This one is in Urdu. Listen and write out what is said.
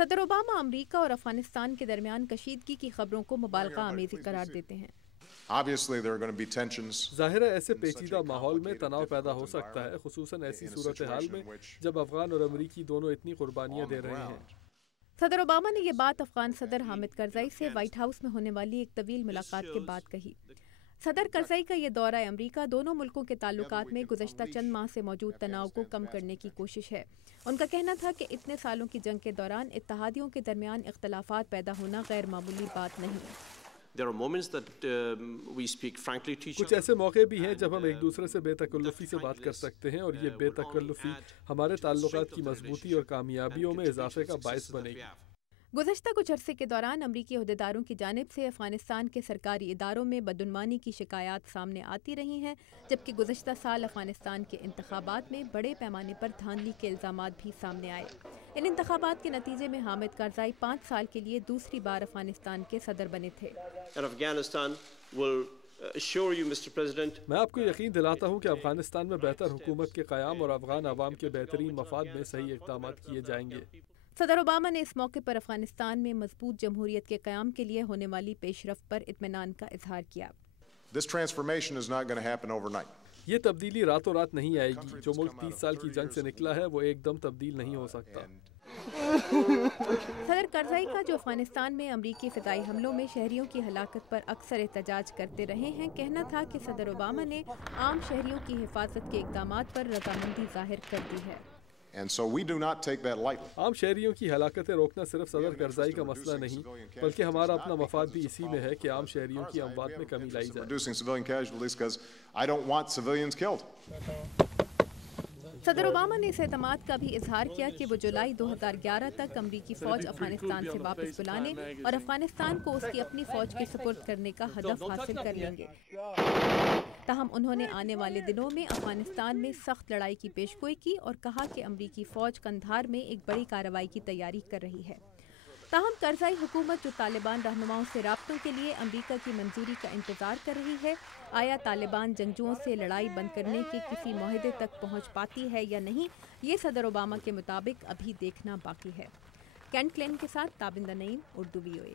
صدر اوباما امریکہ اور افغانستان کے درمیان کشیدگی کی خبروں کو مبالغہ آمیزی قرار دیتے ہیں۔ ظاہر ہے ایسے پیچیدہ ماحول میں تناؤ پیدا ہو سکتا ہے، خصوصاً ایسی صورتحال میں جب افغان اور امریکی دونوں اتنی قربانیاں دے رہے ہیں۔ صدر اوباما نے یہ بات افغان صدر حامد کرزئی سے وائٹ ہاؤس میں ہونے والی ایک طویل ملاقات کے بعد کہی۔ صدر کرزئی کا یہ دورہ امریکہ دونوں ملکوں کے تعلقات میں گزشتہ چند ماہ سے موجود تناؤ کو کم کرنے کی کوشش ہے۔ ان کا کہنا تھا کہ اتنے سالوں کی جنگ کے دوران اتحادیوں کے درمیان اختلافات پیدا ہونا غیر معمولی بات نہیں۔ کچھ ایسے موقع بھی ہیں جب ہم ایک دوسرے سے بے تکلفی سے بات کر سکتے ہیں اور یہ بے تکلفی ہمارے تعلقات کی مضبوطی اور کامیابیوں میں اضافے کا باعث بنے گی۔ گزشتہ کچھ عرصے کے دوران امریکی عہدیداروں کی جانب سے افغانستان کے سرکاری اداروں میں بدعنوانی کی شکایات سامنے آتی رہی ہیں، جبکہ گزشتہ سال افغانستان کے انتخابات میں بڑے پیمانے پر دھاندلی کے الزامات بھی سامنے آئے۔ ان انتخابات کے نتیجے میں حامد کرزئی 5 سال کے لیے دوسری بار افغانستان کے صدر بنے تھے۔ میں آپ کو یقین دلاتا ہوں کہ افغانستان میں بہتر حکومت کے قیام اور افغان عوام کے بہترین مفاد میں صحیح اقدامات کیے جائیں گے۔ صدر اوباما نے اس موقع پر افغانستان میں مضبوط جمہوریت کے قیام کے لیے ہونے والی پیش رفت پر اطمینان کا اظہار کیا۔ یہ تبدیلی راتوں رات نہیں آئے گی۔ جو ملک 30 سال کی جنگ سے نکلا ہے وہ ایک دم تبدیل نہیں ہو سکتا۔ صدر کرزئی کا، جو افغانستان میں امریکی فضائی حملوں میں شہریوں کی ہلاکت پر اکثر احتجاج کرتے رہے ہیں، کہنا تھا کہ صدر اوباما نے عام شہریوں کی حفاظت کے اقدامات پر رضامندی ظاہر کر دی ہے۔ عام شہریوں کی ہلاکتیں روکنا صرف صدر کرزئی کا مسئلہ نہیں، بلکہ ہمارا اپنا مفاد بھی اسی میں ہے کہ عام شہریوں کی اموات میں کمی لائی جائے۔ صدر اوباما نے اس اعتماد کا بھی اظہار کیا کہ وہ جولائی 2011 تک امریکی فوج افغانستان سے واپس بلانے اور افغانستان کو اس کی اپنی فوج کے سپرد کرنے کا ہدف حاصل کر لیں گے۔ تاہم انہوں نے آنے والے دنوں میں افغانستان میں سخت لڑائی کی پیشگوئی کی اور کہا کہ امریکی فوج قندھار میں ایک بڑی کارروائی کی تیاری کر رہی ہے۔ تاہم کرزئی حکومت جو طالبان رہنماؤں سے رابطوں کے لیے امریکہ کی منظوری کا انتظار کر رہی ہے، آیا طالبان جنگجوؤں سے لڑائی بند کرنے کے کسی معاہدے تک پہنچ پاتی ہے یا نہیں، یہ صدر اوباما کے مطابق ابھی دیکھنا باقی ہے۔ کینٹ کلین کے ساتھ تابندہ نعیم، اردو VOA۔